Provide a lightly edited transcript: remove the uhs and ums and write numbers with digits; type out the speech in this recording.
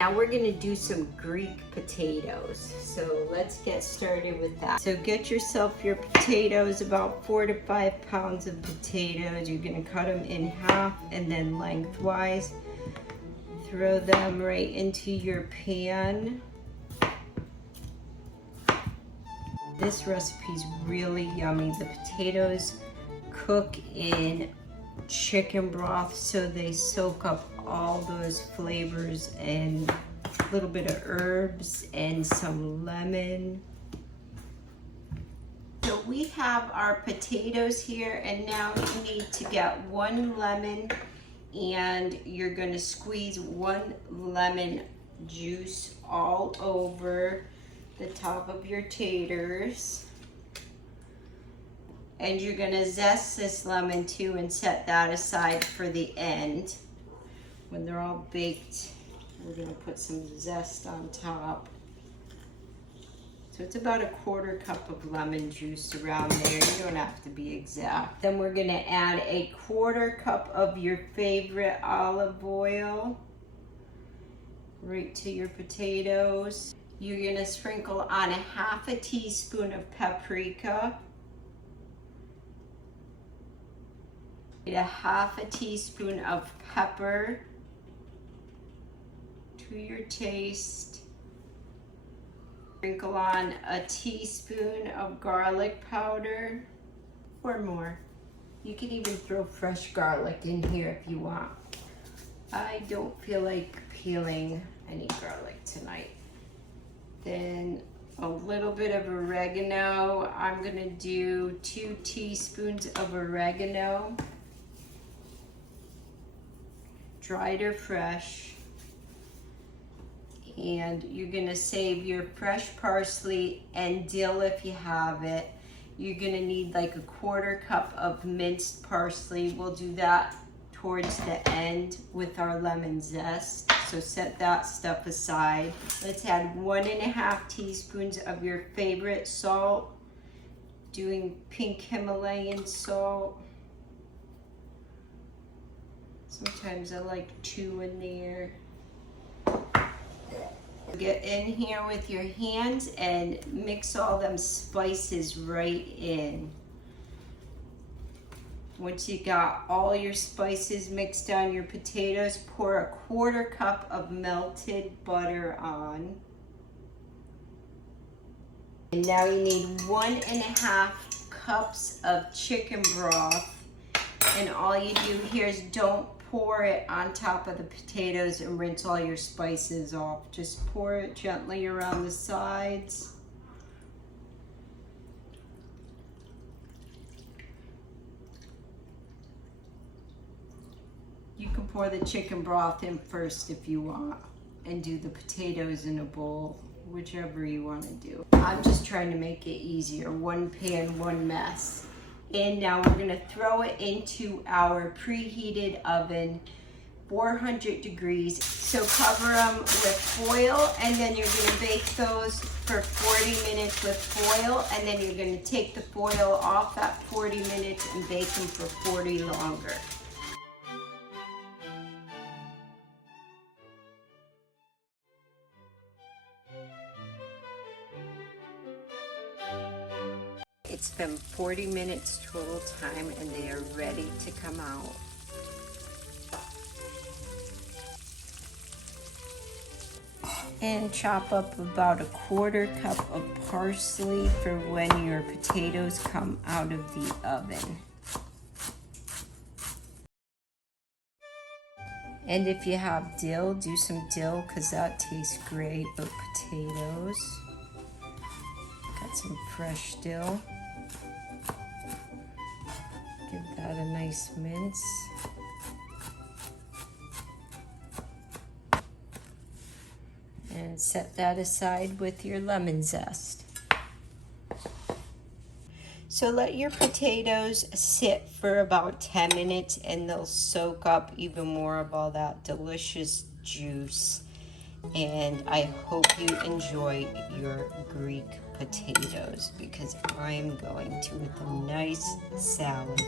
Now we're gonna do some Greek potatoes. So let's get started with that. So get yourself your potatoes, about 4 to 5 pounds of potatoes. You're gonna cut them in half and then lengthwise. Throw them right into your pan. This recipe is really yummy. The potatoes cook in chicken broth, so they soak up all those flavors and a little bit of herbs and some lemon. So we have our potatoes here, and now you need to get 1 lemon, and you're going to squeeze 1 lemon juice all over the top of your taters. And you're gonna zest this lemon too and set that aside for the end. When they're all baked, we're gonna put some zest on top. So it's about 1/4 cup of lemon juice around there. You don't have to be exact. Then we're gonna add 1/4 cup of your favorite olive oil right to your potatoes. You're gonna sprinkle on 1/2 teaspoon of paprika, 1/2 teaspoon of pepper to your taste. Sprinkle on 1 teaspoon of garlic powder or more. You can even throw fresh garlic in here if you want. I don't feel like peeling any garlic tonight. Then a little bit of oregano. I'm gonna do 2 teaspoons of oregano, dried or fresh. And you're gonna save your fresh parsley and dill if you have it. You're gonna need like 1/4 cup of minced parsley. We'll do that towards the end with our lemon zest. So set that stuff aside. Let's add 1.5 teaspoons of your favorite salt. Doing pink Himalayan salt. Sometimes I like 2 in there. Get in here with your hands and mix all them spices right in. Once you got all your spices mixed on your potatoes, pour 1/4 cup of melted butter on. And now you need 1.5 cups of chicken broth. And all you do here is don't pour it on top of the potatoes and rinse all your spices off. Just pour it gently around the sides. You can pour the chicken broth in first if you want and do the potatoes in a bowl, whichever you want to do. I'm just trying to make it easier. 1 pan, 1 mess. And now we're gonna throw it into our preheated oven, 400 degrees. So cover them with foil, and then you're gonna bake those for 40 minutes with foil, and then you're gonna take the foil off at 40 minutes and bake them for 40 longer. It's been 40 minutes total time, and they are ready to come out. And chop up about 1/4 cup of parsley for when your potatoes come out of the oven. And if you have dill, do some dill because that tastes great with potatoes. Got some fresh dill. Give that a nice mince. And set that aside with your lemon zest. So let your potatoes sit for about 10 minutes and they'll soak up even more of all that delicious juice. And I hope you enjoy your Greek potatoes because I'm going to with a nice salad.